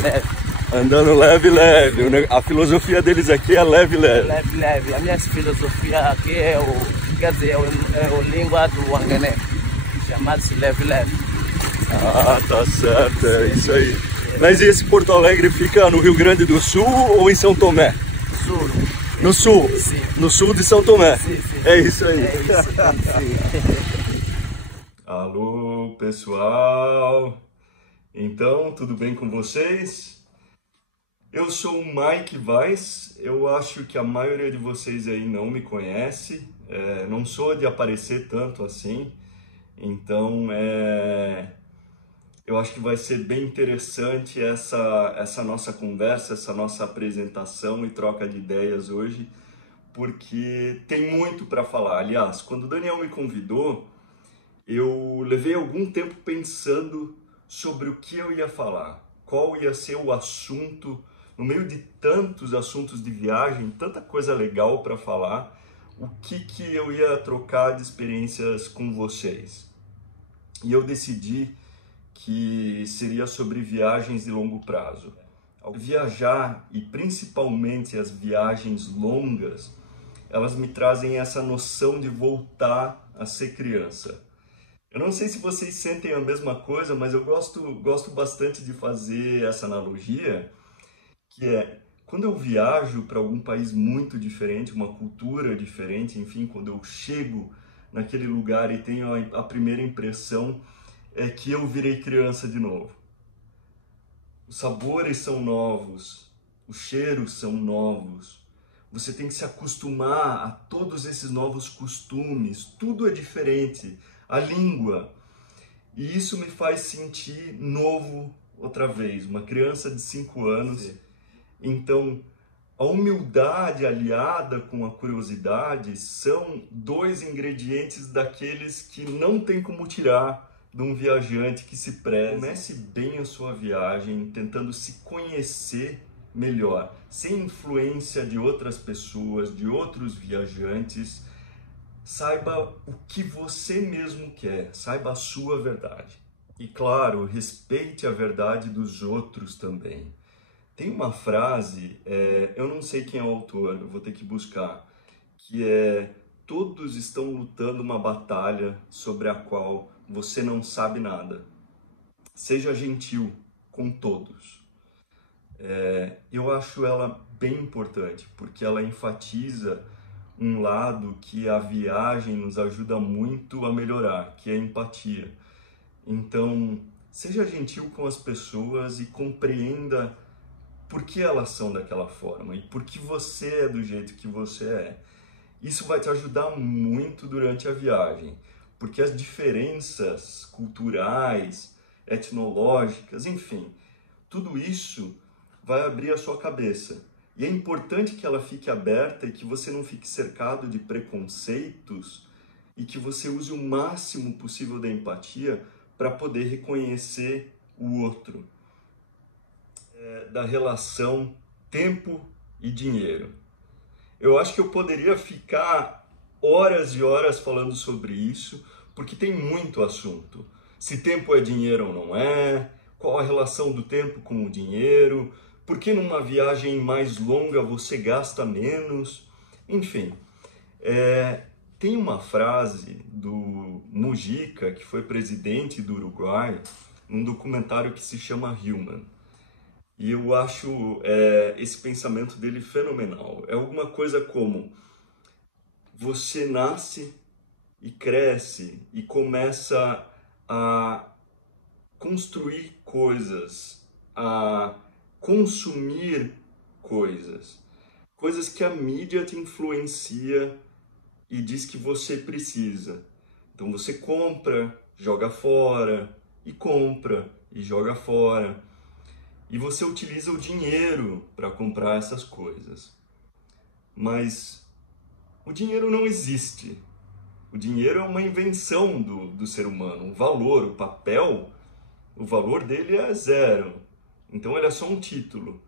leve. Andando leve, leve. A filosofia deles aqui é leve, leve. Leve, leve. A minha filosofia aqui quer dizer, é o língua do Wangané, chamado-se leve, leve. Ah, tá certo, é isso aí. Mas e esse Porto Alegre fica no Rio Grande do Sul ou em São Tomé? Sul. No sul? Sim. No sul de São Tomé? Sim, sim. É isso aí. É isso, sim. Alô, pessoal! Então, tudo bem com vocês? Eu sou o Mike Weiss, eu acho que a maioria de vocês aí não me conhece, não sou de aparecer tanto assim, então eu acho que vai ser bem interessante essa nossa conversa, essa nossa apresentação e troca de ideias hoje, porque tem muito para falar. Aliás, quando o Daniel me convidou, eu levei algum tempo pensando sobre o que eu ia falar, qual ia ser o assunto, no meio de tantos assuntos de viagem, tanta coisa legal para falar, o que eu ia trocar de experiências com vocês. E eu decidi que seria sobre viagens de longo prazo. Viajar, e principalmente as viagens longas, elas me trazem essa noção de voltar a ser criança. Eu não sei se vocês sentem a mesma coisa, mas eu gosto bastante de fazer essa analogia, que é quando eu viajo para algum país muito diferente, uma cultura diferente, enfim, quando eu chego naquele lugar e tenho a primeira impressão é que eu virei criança de novo. Os sabores são novos, os cheiros são novos, você tem que se acostumar a todos esses novos costumes, tudo é diferente. A língua, e isso me faz sentir novo outra vez, uma criança de 5 anos. Sim. Então, a humildade aliada com a curiosidade são dois ingredientes daqueles que não tem como tirar de um viajante que se preze. Comece bem a sua viagem, tentando se conhecer melhor, sem influência de outras pessoas, de outros viajantes. Saiba o que você mesmo quer, saiba a sua verdade. E claro, respeite a verdade dos outros também. Tem uma frase, eu não sei quem é o autor, eu vou ter que buscar, que é: todos estão lutando uma batalha sobre a qual você não sabe nada. Seja gentil com todos. Eu acho ela bem importante, porque ela enfatiza um lado que a viagem nos ajuda muito a melhorar, que é a empatia. Então, seja gentil com as pessoas e compreenda por que elas são daquela forma e por que você é do jeito que você é. Isso vai te ajudar muito durante a viagem, porque as diferenças culturais, etnológicas, enfim, tudo isso vai abrir a sua cabeça. E é importante que ela fique aberta e que você não fique cercado de preconceitos e que você use o máximo possível da empatia para poder reconhecer o outro. Da relação tempo e dinheiro. Eu acho que eu poderia ficar horas e horas falando sobre isso, porque tem muito assunto. Se tempo é dinheiro ou não é, qual a relação do tempo com o dinheiro, por que numa viagem mais longa você gasta menos? Enfim, tem uma frase do Mujica, que foi presidente do Uruguai, num documentário que se chama Human. E eu acho esse pensamento dele fenomenal. É alguma coisa como: você nasce e cresce e começa a construir coisas, a consumir coisas que a mídia te influencia e diz que você precisa. Então você compra, joga fora, e compra e joga fora. E você utiliza o dinheiro para comprar essas coisas. Mas o dinheiro não existe. O dinheiro é uma invenção do ser humano. O valor, o papel, o valor dele é zero. Então ele é só um título.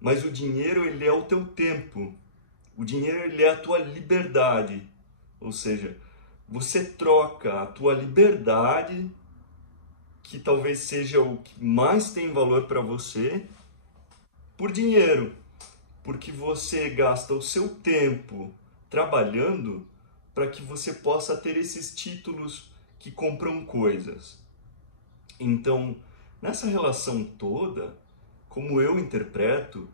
Mas o dinheiro, ele é o teu tempo. O dinheiro, ele é a tua liberdade. Ou seja, você troca a tua liberdade, que talvez seja o que mais tem valor para você, por dinheiro, porque você gasta o seu tempo trabalhando para que você possa ter esses títulos que compram coisas. Então, nessa relação toda, como eu interpreto,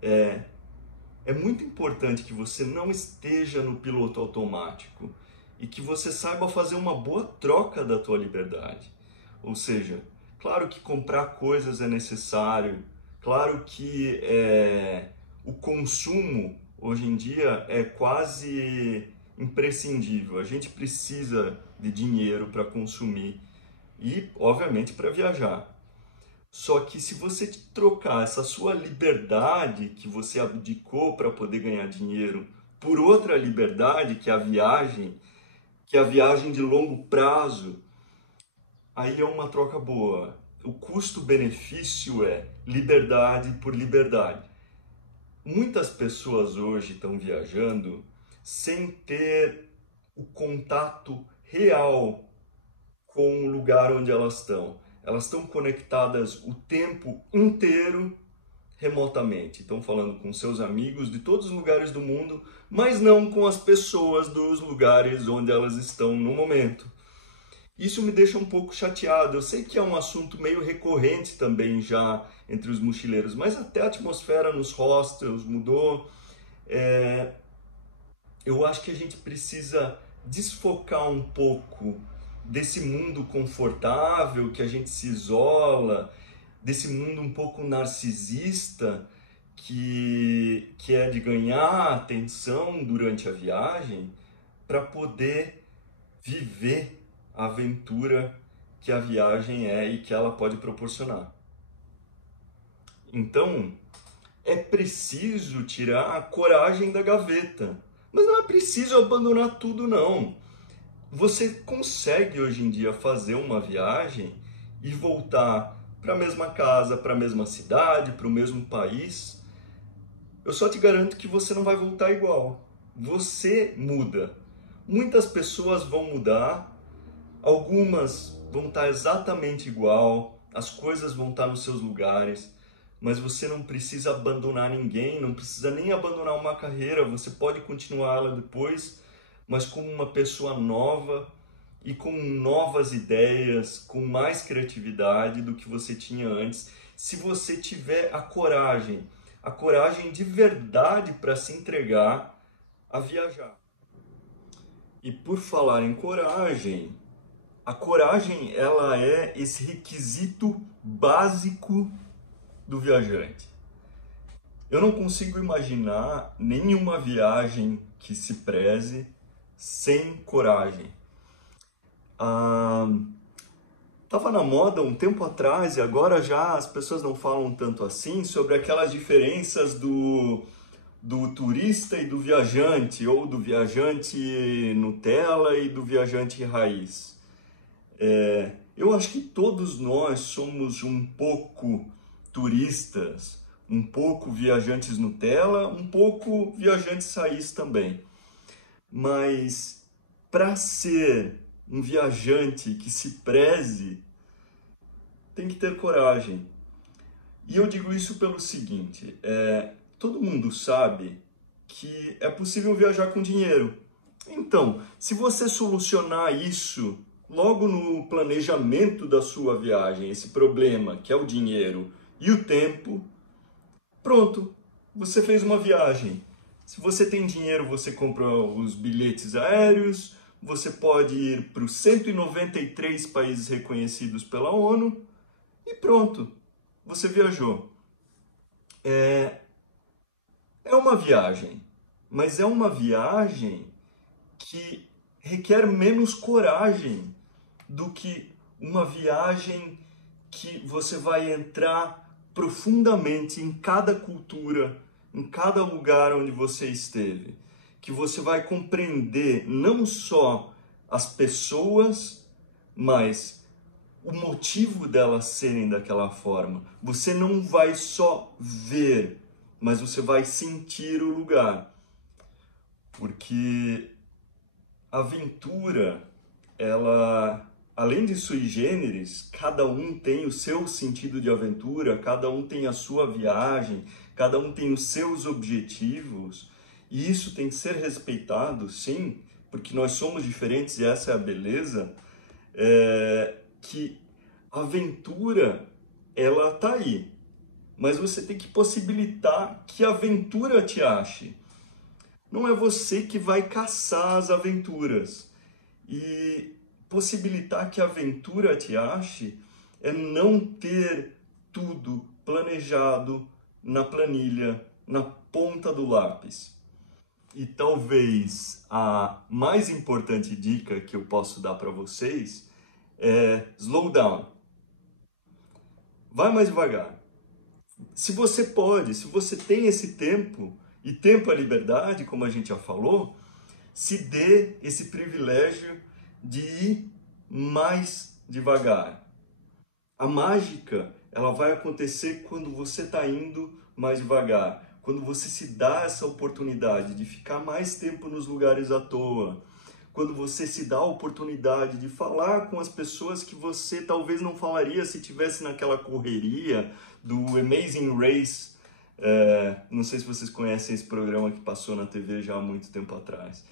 é muito importante que você não esteja no piloto automático e que você saiba fazer uma boa troca da tua liberdade. Ou seja, claro que comprar coisas é necessário, claro que o consumo hoje em dia é quase imprescindível. A gente precisa de dinheiro para consumir e, obviamente, para viajar. Só que se você trocar essa sua liberdade que você abdicou para poder ganhar dinheiro por outra liberdade, que é a viagem de longo prazo, aí é uma troca boa. O custo-benefício é liberdade por liberdade. Muitas pessoas hoje estão viajando sem ter o contato real com o lugar onde elas estão. Elas estão conectadas o tempo inteiro remotamente. Estão falando com seus amigos de todos os lugares do mundo, mas não com as pessoas dos lugares onde elas estão no momento. Isso me deixa um pouco chateado. Eu sei que é um assunto meio recorrente também já entre os mochileiros, mas até a atmosfera nos hostels mudou. Eu acho que a gente precisa desfocar um pouco desse mundo confortável que a gente se isola, desse mundo um pouco narcisista que é de ganhar atenção durante a viagem para poder viver a aventura que a viagem é e que ela pode proporcionar. Então, é preciso tirar a coragem da gaveta, mas não é preciso abandonar tudo, não. Você consegue hoje em dia fazer uma viagem e voltar para a mesma casa, para a mesma cidade, para o mesmo país. Eu só te garanto que você não vai voltar igual. Você muda. Muitas pessoas vão mudar, algumas vão estar exatamente igual, as coisas vão estar nos seus lugares, mas você não precisa abandonar ninguém, não precisa nem abandonar uma carreira, você pode continuar ela depois, mas como uma pessoa nova e com novas ideias, com mais criatividade do que você tinha antes, se você tiver a coragem de verdade para se entregar a viajar. E por falar em coragem, a coragem ela é esse requisito básico do viajante. Eu não consigo imaginar nenhuma viagem que se preze sem coragem. Tava na moda um tempo atrás e agora já as pessoas não falam tanto assim sobre aquelas diferenças do turista e do viajante, ou do viajante Nutella e do viajante raiz. Eu acho que todos nós somos um pouco turistas, um pouco viajantes Nutella, um pouco viajantes raiz também. Mas para ser um viajante que se preze, tem que ter coragem. E eu digo isso pelo seguinte, todo mundo sabe que é possível viajar com dinheiro. Então, se você solucionar isso logo no planejamento da sua viagem, esse problema que é o dinheiro e o tempo, pronto, você fez uma viagem. Se você tem dinheiro, você compra os bilhetes aéreos, você pode ir para os 193 países reconhecidos pela ONU e pronto, você viajou. É uma viagem, mas é uma viagem que requer menos coragem do que uma viagem que você vai entrar profundamente em cada cultura, em cada lugar onde você esteve, que você vai compreender não só as pessoas, mas o motivo delas serem daquela forma. Você não vai só ver, mas você vai sentir o lugar. Porque a aventura, ela além de sui generis, cada um tem o seu sentido de aventura, cada um tem a sua viagem, cada um tem os seus objetivos, e isso tem que ser respeitado, sim, porque nós somos diferentes e essa é a beleza, que a aventura, ela tá aí, mas você tem que possibilitar que a aventura te ache. Não é você que vai caçar as aventuras. E possibilitar que a aventura te ache é não ter tudo planejado na planilha, na ponta do lápis. E talvez a mais importante dica que eu posso dar para vocês é slow down. Vai mais devagar. Se você pode, se você tem esse tempo, e tempo é liberdade, como a gente já falou, se dê esse privilégio de ir mais devagar. A mágica, ela vai acontecer quando você está indo mais devagar, quando você se dá essa oportunidade de ficar mais tempo nos lugares à toa, quando você se dá a oportunidade de falar com as pessoas que você talvez não falaria se tivesse naquela correria do Amazing Race. Não sei se vocês conhecem esse programa que passou na TV já há muito tempo atrás.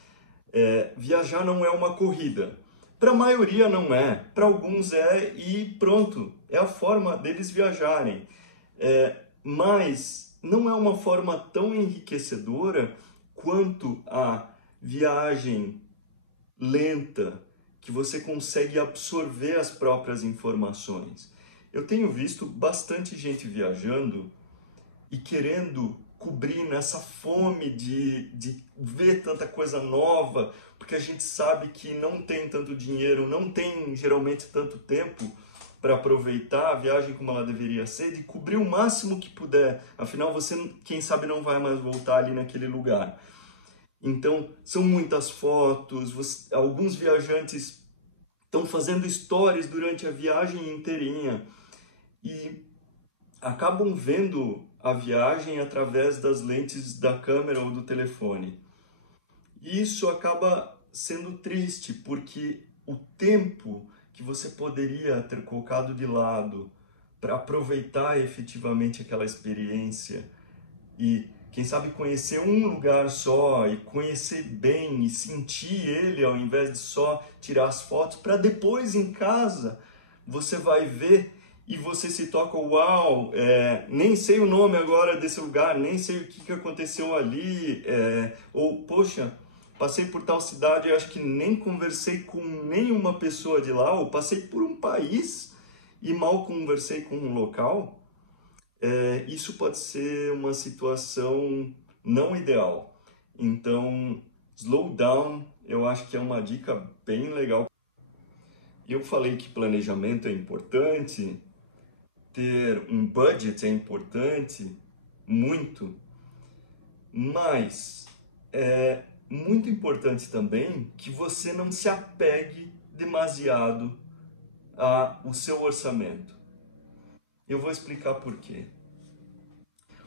Viajar não é uma corrida. Para a maioria não é, para alguns é e pronto, é a forma deles viajarem. Mas não é uma forma tão enriquecedora quanto a viagem lenta, que você consegue absorver as próprias informações. Eu tenho visto bastante gente viajando e querendo cobrir nessa fome de ver tanta coisa nova, porque a gente sabe que não tem tanto dinheiro, não tem geralmente tanto tempo para aproveitar a viagem como ela deveria ser, de cobrir o máximo que puder. Afinal, você, quem sabe, não vai mais voltar ali naquele lugar. Então, são muitas fotos, alguns viajantes estão fazendo stories durante a viagem inteirinha e acabam vendo a viagem através das lentes da câmera ou do telefone. E isso acaba sendo triste, porque o tempo que você poderia ter colocado de lado para aproveitar efetivamente aquela experiência e, quem sabe, conhecer um lugar só e conhecer bem e sentir ele ao invés de só tirar as fotos, para depois em casa você vai ver e você se toca, uau, nem sei o nome agora desse lugar, nem sei o que aconteceu ali, ou, poxa, passei por tal cidade e acho que nem conversei com nenhuma pessoa de lá, ou passei por um país e mal conversei com um local. Isso pode ser uma situação não ideal. Então, slow down, eu acho que é uma dica bem legal. Eu falei que planejamento é importante, ter um budget é importante, muito, mas é muito importante também que você não se apegue demasiado ao seu orçamento. Eu vou explicar por quê.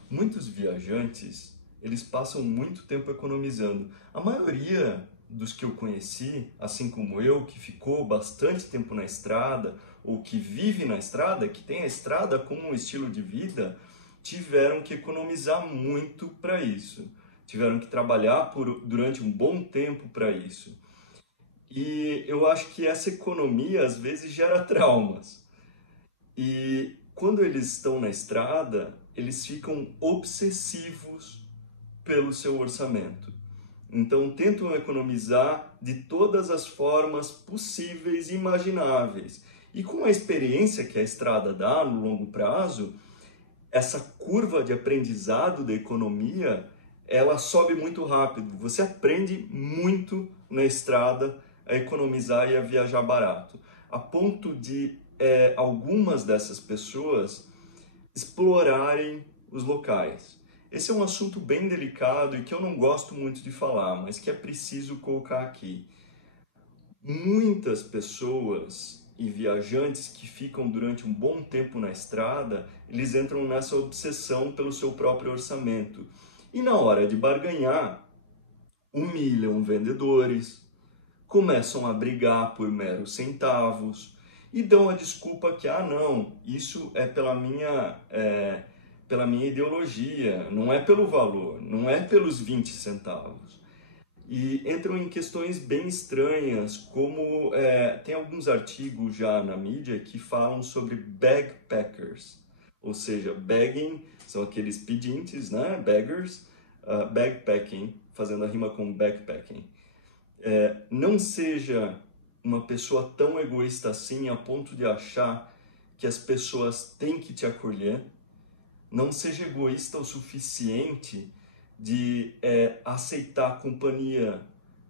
Muitos viajantes, eles passam muito tempo economizando. A maioria dos que eu conheci, assim como eu, que ficou bastante tempo na estrada, ou que vive na estrada, que tem a estrada como um estilo de vida, tiveram que economizar muito para isso. Tiveram que trabalhar durante um bom tempo para isso. E eu acho que essa economia, às vezes, gera traumas. E quando eles estão na estrada, eles ficam obsessivos pelo seu orçamento. Então, tentam economizar de todas as formas possíveis e imagináveis. E com a experiência que a estrada dá no longo prazo, essa curva de aprendizado da economia, ela sobe muito rápido. Você aprende muito na estrada a economizar e a viajar barato. A ponto de algumas dessas pessoas explorarem os locais. Esse é um assunto bem delicado e que eu não gosto muito de falar, mas que é preciso colocar aqui. Muitas pessoas e viajantes que ficam durante um bom tempo na estrada, eles entram nessa obsessão pelo seu próprio orçamento. E na hora de barganhar, humilham vendedores, começam a brigar por meros centavos e dão a desculpa que, não, isso é pela minha ideologia, não é pelo valor, não é pelos 20 centavos. E entram em questões bem estranhas, como tem alguns artigos já na mídia que falam sobre bagpackers, ou seja, begging são aqueles pedintes, né? Beggars, bagpacking, fazendo a rima com backpacking. Não seja uma pessoa tão egoísta assim a ponto de achar que as pessoas têm que te acolher. Não seja egoísta o suficiente de aceitar a companhia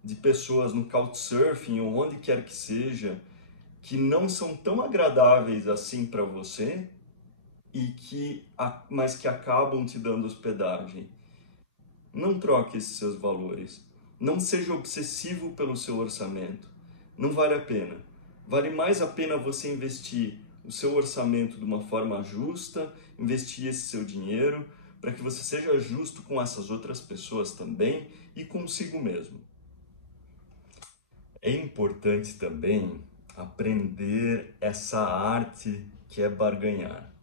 de pessoas no Couchsurfing ou onde quer que seja, que não são tão agradáveis assim para você, mas que acabam te dando hospedagem. Não troque esses seus valores. Não seja obsessivo pelo seu orçamento. Não vale a pena. Vale mais a pena você investir o seu orçamento de uma forma justa, investir esse seu dinheiro, para que você seja justo com essas outras pessoas também e consigo mesmo. É importante também aprender essa arte que é barganhar.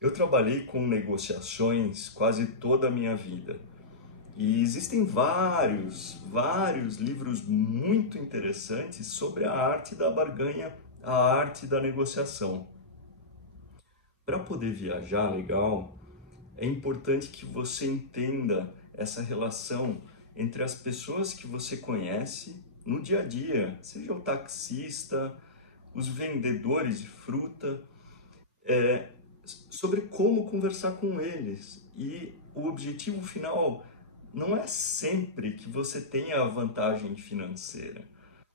Eu trabalhei com negociações quase toda a minha vida. E existem vários livros muito interessantes sobre a arte da barganha, a arte da negociação. Para poder viajar legal, é importante que você entenda essa relação entre as pessoas que você conhece no dia a dia, seja o taxista, os vendedores de fruta, sobre como conversar com eles. E o objetivo final não é sempre que você tenha a vantagem financeira.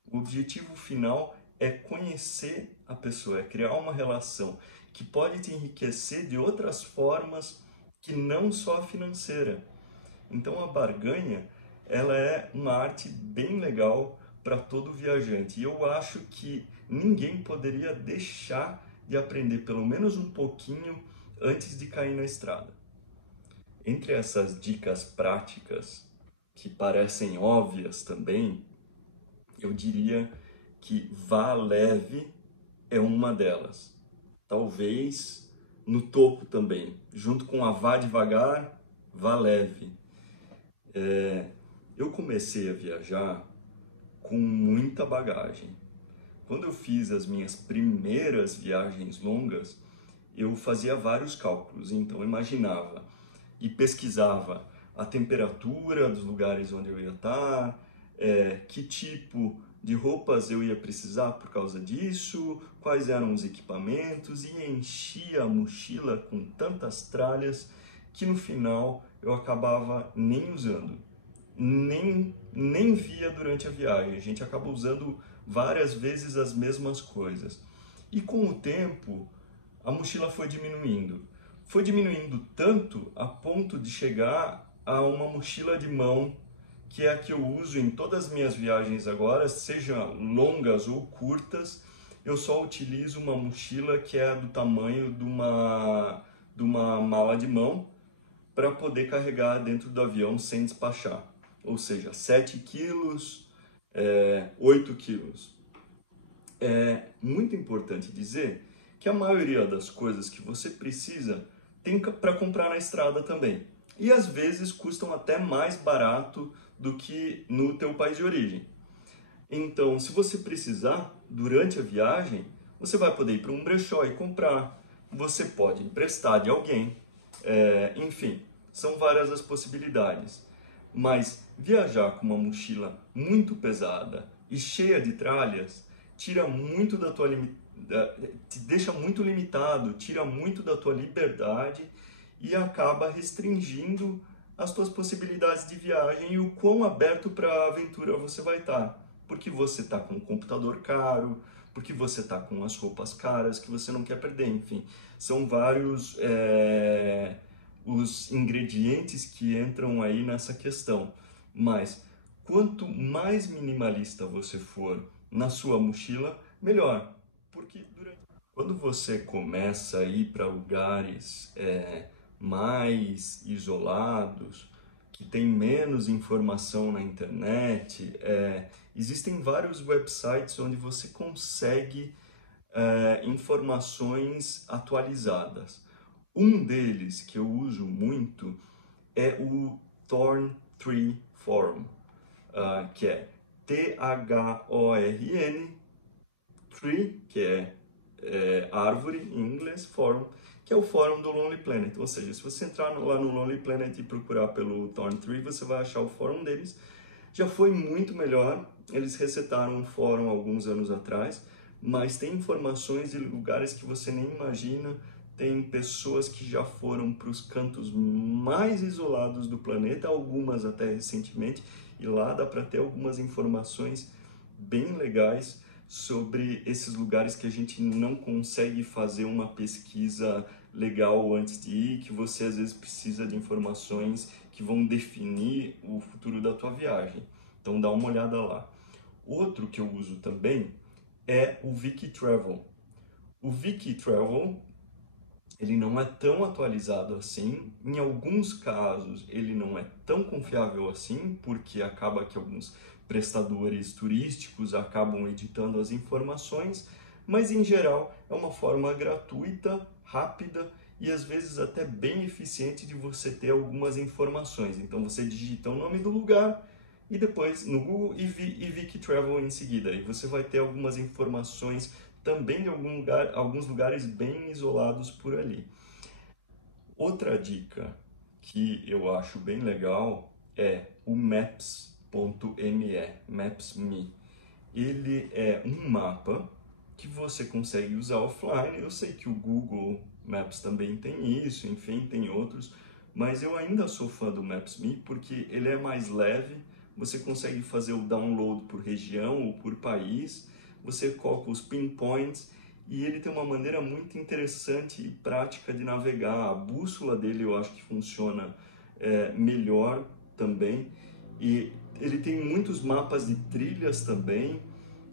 O objetivo final é conhecer a pessoa, é criar uma relação que pode te enriquecer de outras formas que não só a financeira. Então a barganha, ela é uma arte bem legal para todo viajante. E eu acho que ninguém poderia deixar de aprender pelo menos um pouquinho antes de cair na estrada. Entre essas dicas práticas, que parecem óbvias também, eu diria que vá leve é uma delas. Talvez no topo também, junto com a vá devagar, vá leve. Eu comecei a viajar com muita bagagem. Quando eu fiz as minhas primeiras viagens longas, eu fazia vários cálculos, então eu imaginava e pesquisava a temperatura dos lugares onde eu ia estar, que tipo de roupas eu ia precisar por causa disso, quais eram os equipamentos, e enchia a mochila com tantas tralhas que no final eu acabava nem usando, nem via durante a viagem. A gente acaba usando várias vezes as mesmas coisas. E com o tempo, a mochila foi diminuindo. Foi diminuindo tanto a ponto de chegar a uma mochila de mão, que é a que eu uso em todas as minhas viagens agora, sejam longas ou curtas. Eu só utilizo uma mochila que é do tamanho de uma mala de mão para poder carregar dentro do avião sem despachar. Ou seja, 7 quilos, 8 quilos. É muito importante dizer que a maioria das coisas que você precisa tem para comprar na estrada também. E às vezes custam até mais barato do que no teu país de origem. Então, se você precisar, durante a viagem, você vai poder ir para um brechó e comprar. Você pode emprestar de alguém. Enfim, são várias as possibilidades. Mas viajar com uma mochila muito pesada e cheia de tralhas tira muito da tua te deixa muito limitado, tira muito da tua liberdade e acaba restringindo as tuas possibilidades de viagem e o quão aberto para a aventura você vai estar. Porque você está com um computador caro, porque você está com as roupas caras que você não quer perder, enfim. São vários os ingredientes que entram aí nessa questão. Mas quanto mais minimalista você for na sua mochila, melhor. Porque quando você começa a ir para lugares mais isolados, que tem menos informação na internet, existem vários websites onde você consegue informações atualizadas. Um deles que eu uso muito é o Thorn Tree Forum, que é T-H-O-R-N, Tree, que é árvore em inglês, Forum, que é o fórum do Lonely Planet. Ou seja, se você entrar lá no Lonely Planet e procurar pelo Thorn Tree, você vai achar o fórum deles. Já foi muito melhor, eles resetaram o fórum alguns anos atrás, mas tem informações de lugares que você nem imagina, tem pessoas que já foram para os cantos mais isolados do planeta, algumas até recentemente, e lá dá para ter algumas informações bem legais sobre esses lugares que a gente não consegue fazer uma pesquisa legal antes de ir, que você às vezes precisa de informações que vão definir o futuro da tua viagem. Então dá uma olhada lá. Outro que eu uso também é o Wikitravel. O Wikitravel, ele não é tão atualizado assim, em alguns casos ele não é tão confiável assim, porque acaba que alguns prestadores turísticos acabam editando as informações, mas em geral é uma forma gratuita, rápida e às vezes até bem eficiente de você ter algumas informações. Então você digita o nome do lugar e depois no Google e Wikitravel em seguida, e você vai ter algumas informações também de alguns lugares bem isolados por ali. Outra dica que eu acho bem legal é o Maps.me. Ele é um mapa que você consegue usar offline. Eu sei que o Google Maps também tem isso, enfim, tem outros, mas eu ainda sou fã do Maps.me porque ele é mais leve, você consegue fazer o download por região ou por país, você coloca os pinpoints e ele tem uma maneira muito interessante e prática de navegar. A bússola dele eu acho que funciona melhor também, e ele tem muitos mapas de trilhas também.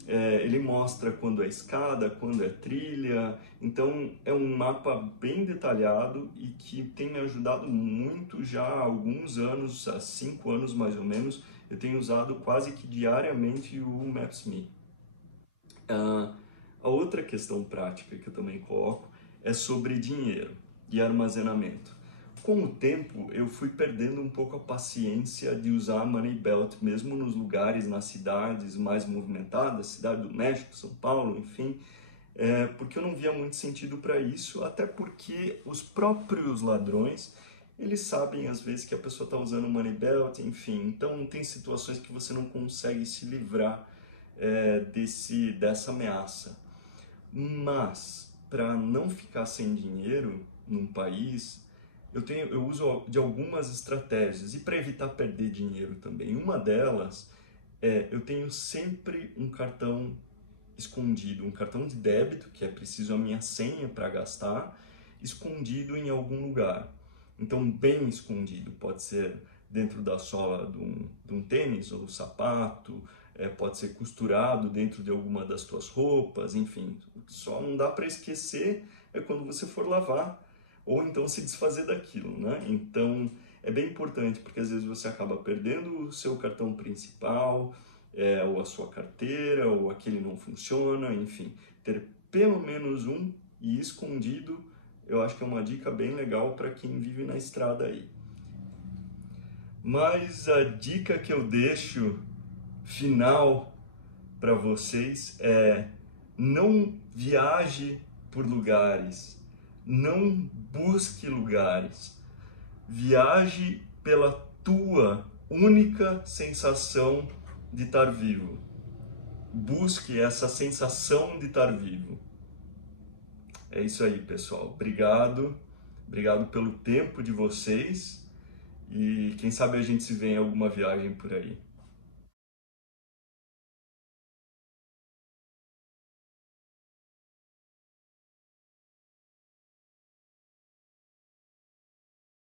Ele mostra quando é escada, quando é trilha, então é um mapa bem detalhado e que tem me ajudado muito já há alguns anos, há 5 anos mais ou menos. Eu tenho usado quase que diariamente o Maps.me. A outra questão prática que eu também coloco é sobre dinheiro e armazenamento. Com o tempo, eu fui perdendo um pouco a paciência de usar a Money Belt, mesmo nos lugares, nas cidades mais movimentadas, Cidade do México, São Paulo, enfim, porque eu não via muito sentido para isso, até porque os próprios ladrões, eles sabem às vezes que a pessoa está usando o Money Belt, enfim, então tem situações que você não consegue se livrar dessa ameaça. Mas, para não ficar sem dinheiro num país, eu uso de algumas estratégias, e para evitar perder dinheiro também. Uma delas eu tenho sempre um cartão escondido, um cartão de débito, que é preciso a minha senha para gastar, escondido em algum lugar. Então, bem escondido, pode ser dentro da sola de um tênis ou sapato, pode ser costurado dentro de alguma das tuas roupas, enfim. Só não dá para esquecer quando você for lavar, ou então se desfazer daquilo, né? Então é bem importante, porque às vezes você acaba perdendo o seu cartão principal, ou a sua carteira, ou aquele não funciona, enfim. Ter pelo menos um e escondido, eu acho que é uma dica bem legal para quem vive na estrada aí. Mas a dica que eu deixo final para vocês é: não viaje por lugares, não busque lugares, viaje pela tua única sensação de estar vivo. Busque essa sensação de estar vivo. É isso aí, pessoal. Obrigado pelo tempo de vocês, e quem sabe a gente se vê em alguma viagem por aí.